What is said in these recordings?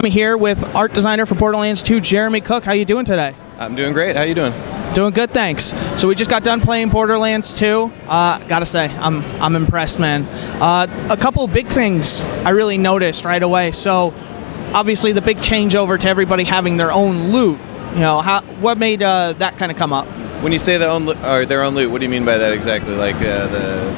I'm here with art designer for Borderlands 2, Jeremy Cooke. How you doing today? I'm doing great. How you doing? Doing good, thanks. So we just got done playing Borderlands 2. Gotta say, I'm impressed, man. A couple big things I really noticed right away. So obviously the big changeover to everybody having their own loot. You know, what made that kind of come up? When you say their own loot, what do you mean by that exactly? Like the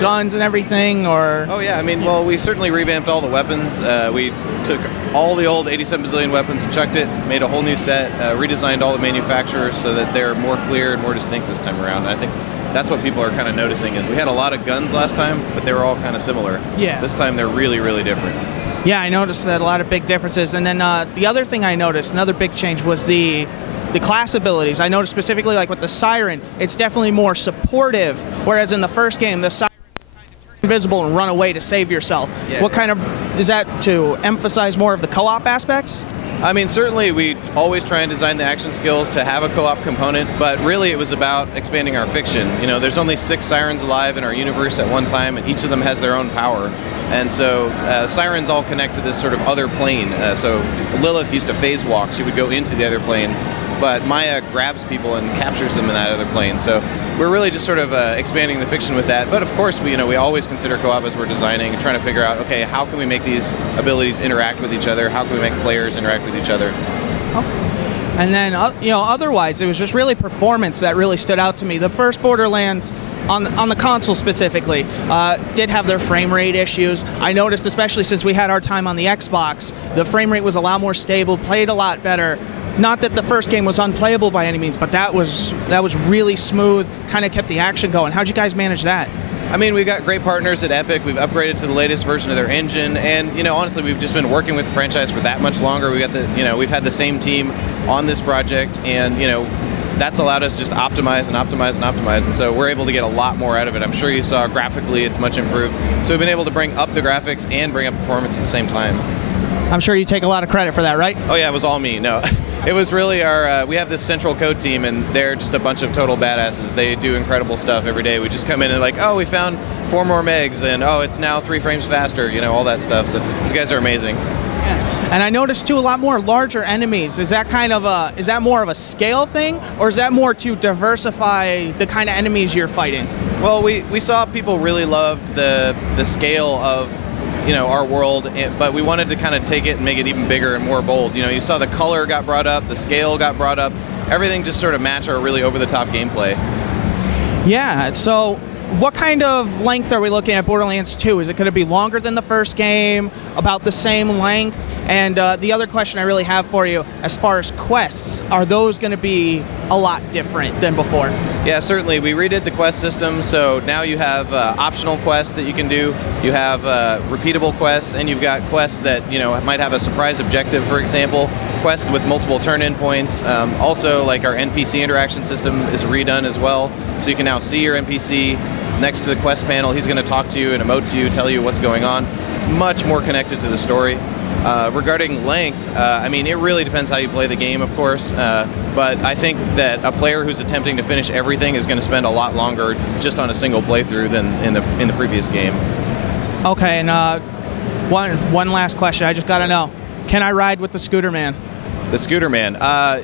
guns and everything, or? Oh yeah, I mean, well, we certainly revamped all the weapons. We took all the old 87 bazillion weapons, chucked it, made a whole new set, redesigned all the manufacturers so that they're more clear and more distinct this time around. And I think that's what people are kind of noticing is we had a lot of guns last time, but they were all kind of similar. Yeah. This time they're really, really different. Yeah, I noticed that a lot of big differences. And then the other thing I noticed, another big change, was the class abilities. I noticed specifically, like with the Siren, it's definitely more supportive, whereas in the first game, the Siren was kind of turn invisible and run away to save yourself. Yeah. What kind of, is that to emphasize more of the co-op aspects? I mean, certainly we always try and design the action skills to have a co-op component, but really it was about expanding our fiction. You know, there's only 6 Sirens alive in our universe at one time, and each of them has their own power. And so Sirens all connect to this sort of other plane. So Lilith used to phase walk. She would go into the other plane, but Maya grabs people and captures them in that other plane. So we're really just sort of expanding the fiction with that. But of course, we always consider co-op as we're designing and trying to figure out, okay, how can we make these abilities interact with each other? How can we make players interact with each other? And then, otherwise, it was just really performance that really stood out to me. The first Borderlands, on the console specifically, did have their frame rate issues. I noticed, especially since we had our time on the Xbox, the frame rate was a lot more stable, played a lot better. Not that the first game was unplayable by any means, but that was really smooth, kind of kept the action going. How'd you guys manage that? I mean, we've got great partners at Epic. We've upgraded to the latest version of their engine, and honestly, we've just been working with the franchise for that much longer. We got we've had the same team on this project, and that's allowed us just optimize and optimize and optimize, and so we're able to get a lot more out of it. I'm sure you saw graphically it's much improved. So we've been able to bring up the graphics and bring up performance at the same time. I'm sure you take a lot of credit for that, right? Oh yeah, it was all me. No. It was really our, we have this central code team, and they're just a bunch of total badasses. They do incredible stuff every day. We just come in and like, oh, we found 4 more megs, and oh, it's now 3 frames faster, all that stuff. So these guys are amazing. Yeah. And I noticed too a lot more larger enemies. Is that is that more of a scale thing, or is that more to diversify the kind of enemies you're fighting? Well, we saw people really loved the scale of our world, but we wanted to kind of take it and make it even bigger and more bold. You saw the color got brought up, the scale got brought up, everything just sort of match our really over-the-top gameplay. Yeah, so what kind of length are we looking at Borderlands 2? Is it going to be longer than the first game, about the same length? And the other question I really have for you, as far as quests, are those going to be a lot different than before? Yeah, certainly. We redid the quest system, so now you have optional quests that you can do. You have repeatable quests, and you've got quests that might have a surprise objective, for example. Quests with multiple turn-in points. Also, like our NPC interaction system is redone as well, so you can now see your NPC next to the quest panel. He's going to talk to you and emote to you, tell you what's going on. It's much more connected to the story. Regarding length, I mean, it really depends how you play the game, of course, but I think that a player who's attempting to finish everything is going to spend a lot longer just on a single playthrough than in the previous game. Okay, and one last question. I just got to know, can I ride with the Scooter Man? The Scooter Man.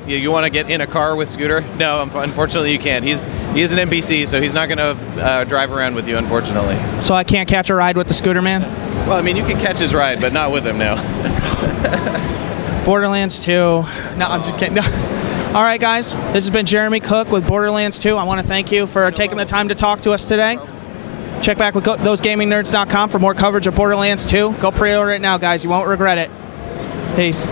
You want to get in a car with Scooter? No, unfortunately you can't. He's an NPC, so he's not going to drive around with you, unfortunately. So I can't catch a ride with the Scooter Man? Well, I mean, you can catch his ride, but not with him now. Borderlands 2. No, I'm just kidding. No. All right, guys. This has been Jeremy Cooke with Borderlands 2. I want to thank you for taking the time to talk to us today. Check back with thosegamingnerds.com for more coverage of Borderlands 2. Go pre-order it now, guys. You won't regret it. Peace.